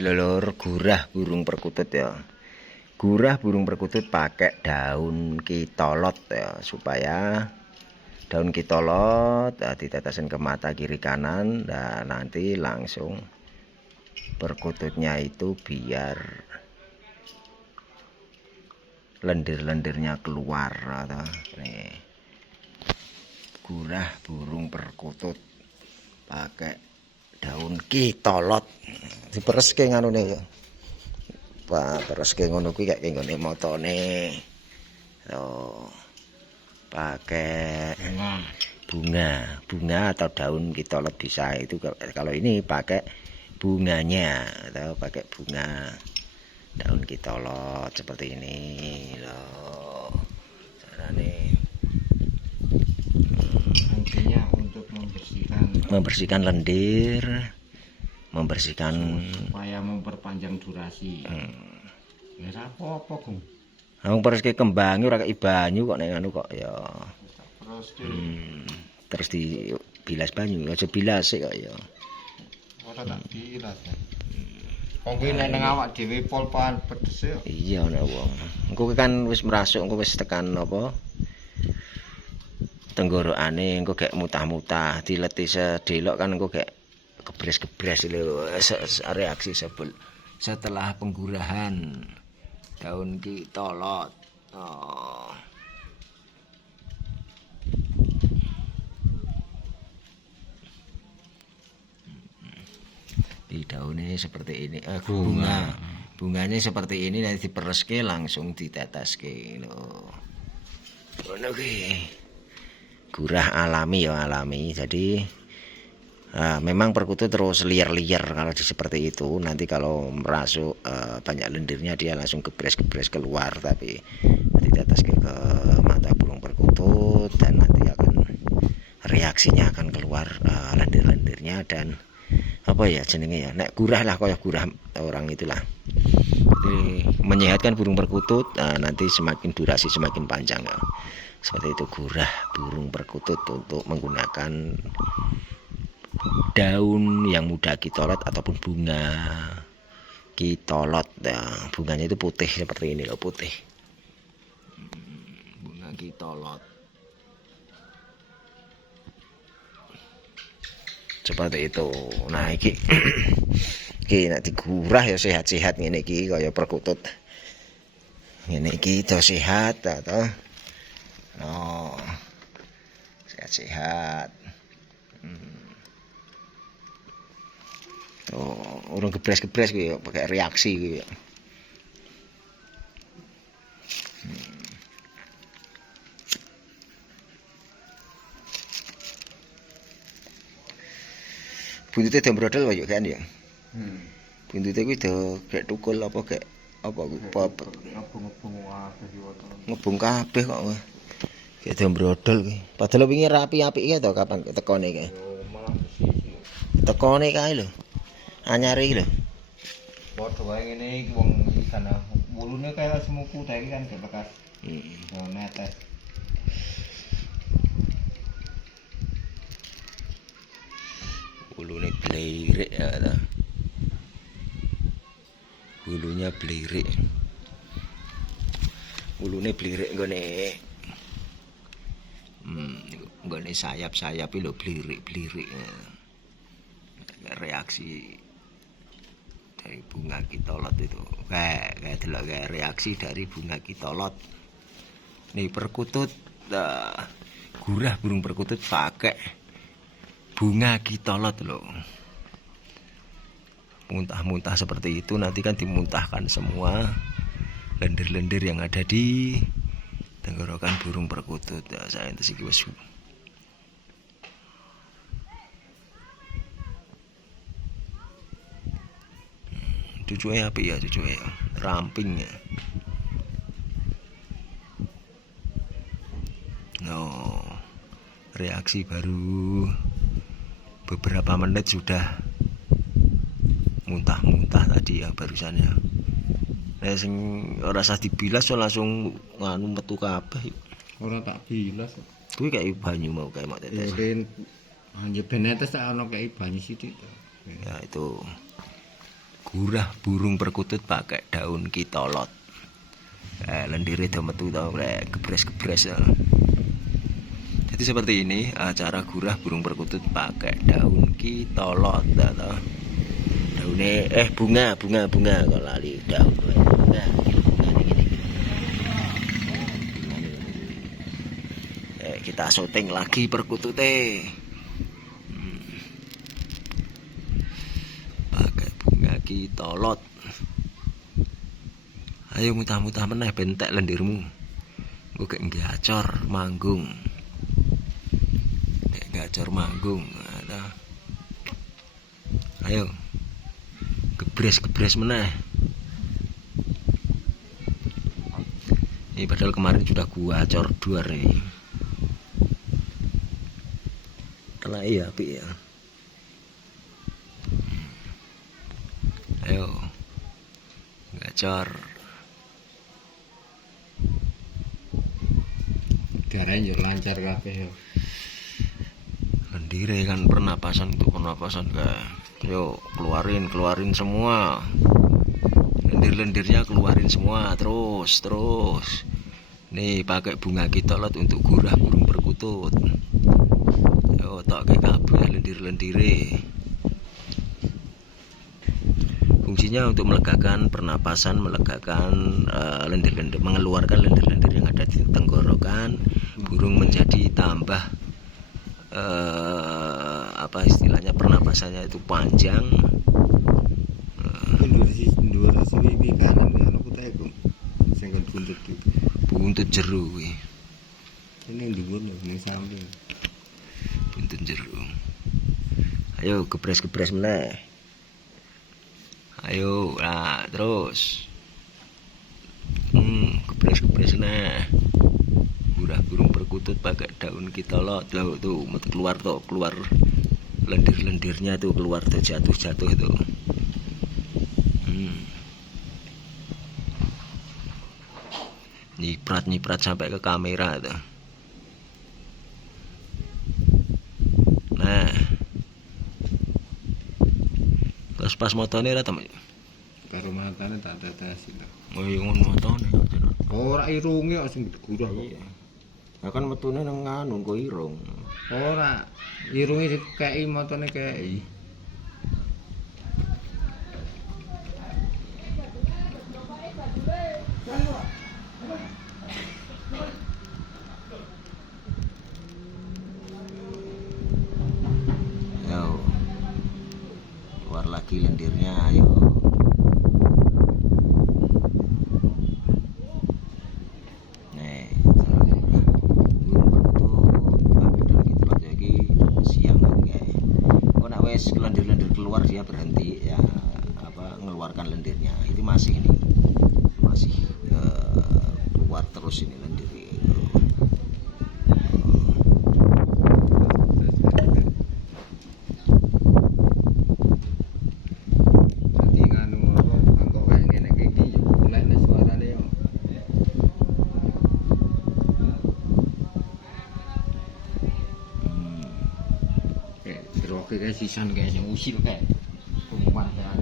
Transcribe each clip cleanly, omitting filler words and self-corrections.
Lur, gurah burung perkutut ya. Gurah burung perkutut pakai daun kitolot ya, supaya daun kitolot ditetesin ke mata kiri kanan dan nanti langsung perkututnya itu biar lendir-lendirnya keluar atau nih. Gurah burung perkutut pakai daun kitolot dipereske nganune ya. Wah, pereske ngono kuwi kayak nggone motone. Oh. Pakai bunga atau daun kitolot bisa itu. Kalau ini pakai bunganya atau pakai bunga daun kitolot seperti ini loh. Carane intinya untuk membersihkan lendir, membersihkan supaya memperpanjang durasi. Ya apa-apa, Gung. Wong pereske kembang ora kei banyu kok nek anu kok ya. Terus dibilas banyu, aja bilas sik kok ya. Ora tak bilas. Kok kuwi nek nang awak dhewe polpan pedes ya. Iya ana wong. Engko kan wis merasuk, engko wis tekan apa? Tenggorokane engko gek mutah-mutah, dileti sedelok kan engko gek gebres-gebres lho. Reaksi setelah penggurahan daun kitolot. Oh. Di daunnya seperti ini, bunganya seperti ini, nanti dipereske langsung diteteske loh. Ngono kuwi. Gurah alami ya alami. Jadi memang perkutut terus liar-liar kalau seperti itu. Nanti kalau merasuk banyak lendirnya dia langsung gebres-gebres keluar, tapi diteteske ke mata burung perkutut dan nanti akan reaksinya akan keluar lendir-lendirnya dan apa ya jenenge ya, nek gurah lah kaya gurah orang itulah. Jadi menyehatkan burung perkutut, nanti semakin durasi semakin panjang ya. Seperti itu gurah burung perkutut untuk menggunakan daun yang muda kitolot ataupun bunga kitolot ya. Bunganya itu putih seperti ini loh, putih. Bunga kitolot. Seperti itu. Nah iki iki nek digurah ya sehat-sehat ngene iki kaya perkutut. Ngene iki do sehat atau oh. Sehat-sehat. Tuh, urung gebres-gebres kuwi pakai reaksi kuwi. Buntute do brodol wae kan ya. Buntute kuwi do gek tukul apa gek apa kuwi ngebung kabeh kok. Gek do brodol kuwi. Padahal wingi rapi-apike to kapan tekone iki. Tekone kae lho. Anyare iki lho. Padha wae ngene iki wong iki kan wulune kaya semuku ta iki kan gek bekas. Oh, netes. Ulune blirik ya ta. Ulunya blirik. Ulune blirik nggone nggone sayap-sayap lho blirik-blirik. Reaksi dari bunga kitolot itu. Kayak delok kayak reaksi dari bunga kitolot. Nih perkutut gurah burung perkutut pakai bunga kitolot loh. Muntah-muntah seperti itu nanti kan dimuntahkan semua lendir-lendir yang ada di tenggorokan burung perkutut. Ya, saya itu iki wis cucuke apik ya, cucuke ramping ya. No, reaksi baru beberapa menit sudah muntah-muntah tadi ya barusan ya. Nek sing ora usah dibilas so langsung nganu metu kabeh. Ora tak bilas. Kuwi kayak banyu mau kayak mak tetes. Anjir benetes tak ono kayak banyu sithik. Ya itu Gurah burung perkutut pakai daun kitolot. Lendire do metu to, gebres-gebres. Jadi seperti ini cara gurah burung perkutut pakai daun kitolot to. Daune bunga kok lali daun bunga. Kita syuting lagi perkutute. Pakai bunga kitolot. Ayo mutah-mutah meneh bentek lendirmu. Engko gek gacor manggung. Nek gacor manggung. Ayo. Gebres meneh. Ini padahal kemarin sudah gua acor duar ini. Telah iya apik ya. Ayo. Gacor. Darahnya lancar kabeh yo. Lendire kan pernapasan kayak. Yo keluarin semua. Lendir-lendirnya keluarin semua terus. Nih pakai bunga kitolot untuk gurah burung perkutut. Yo tak kayak kabeh lendir-lendire. Fungsinya untuk melegakan pernapasan, melegakan lendir-lendir, mengeluarkan lendir-lendir yang ada di tenggorokan. Burung menjadi tambah apa istilahnya pernapasannya itu panjang. Ndur sini iki kanan ana putih iku. Sing kon buntut iki. Buntut jeru kuwi. Ini dhuwur ning samping. Buntut jeru. Ayo gebres meneh. Ayo, terus. Gebres nah. Gurah burung perkutut pakai daun kitolot. Tuh, keluar lendir-lendirnya tuh keluar tuh jatuh tuh. Nyiprat sampai ke kamera tuh. Nah. Terus pas motone ra temen. Karo matane tak dadasi to. Oh iya ngono motone. Ora irunge kok sing digurah kok. Ya kan metune nang nganu nggo irung. Ora, irunge dikeki motone keki. Yo. Keluar lagi lendirnya, ayo. Lendir-lendir keluar dia berhenti ya mengeluarkan lendirnya itu masih keluar terus ini lendir Dadi nganu apa angkok kaya ngene iki yo olehne suarane yo. Kayak sisan kayak yang usil kayak umpan kayak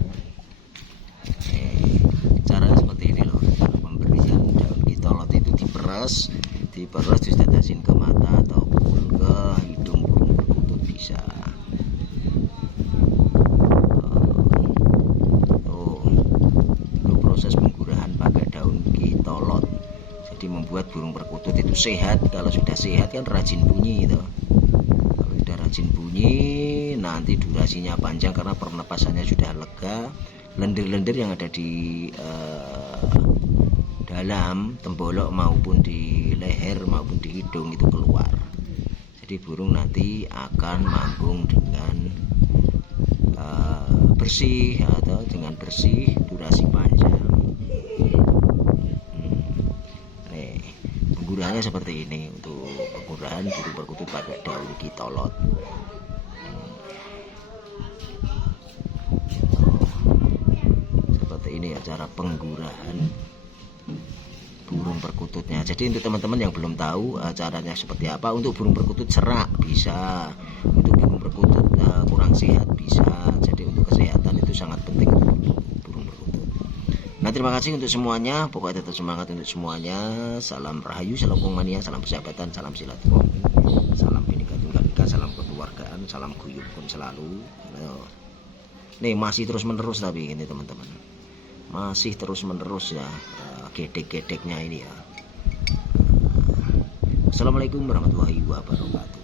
caranya seperti ini loh. Pemberian daun kitolot itu diperes terus ditetesin ke mata ataupun ke hidung burung perkutut bisa. Itu proses penggurahan pakai daun kitolot. Jadi membuat burung perkutut itu sehat. Kalau sudah sehat kan rajin bunyi itu. Rajin bunyi, nanti durasinya panjang karena pernapasannya sudah lega. Lendir-lendir yang ada di dalam tembolok maupun di leher maupun di hidung itu keluar. Jadi burung nanti akan manggung dengan bersih atau dengan bersih durasi panjang. Nih, penggurahannya seperti ini untuk penggurahan burung perkutut pakai daun kitolot. Seperti ini ya cara penggurahan burung perkututnya. Jadi untuk teman-teman yang belum tahu caranya seperti apa, untuk burung perkutut serak bisa, untuk burung perkutut kurang sehat bisa. Jadi untuk kesehatan itu sangat penting Nah, terima kasih untuk semuanya. Pokoknya tetap semangat untuk semuanya. Salam rahayu, salam mania, salam persahabatan, salam silaturahmi, salam Bhinneka Tunggal Ika, salam kekeluargaan, salam guyub pun selalu. Nih masih terus menerus tapi ini teman-teman. Masih terus menerus ya gedek-gedeknya ini ya. Assalamualaikum warahmatullahi wabarakatuh.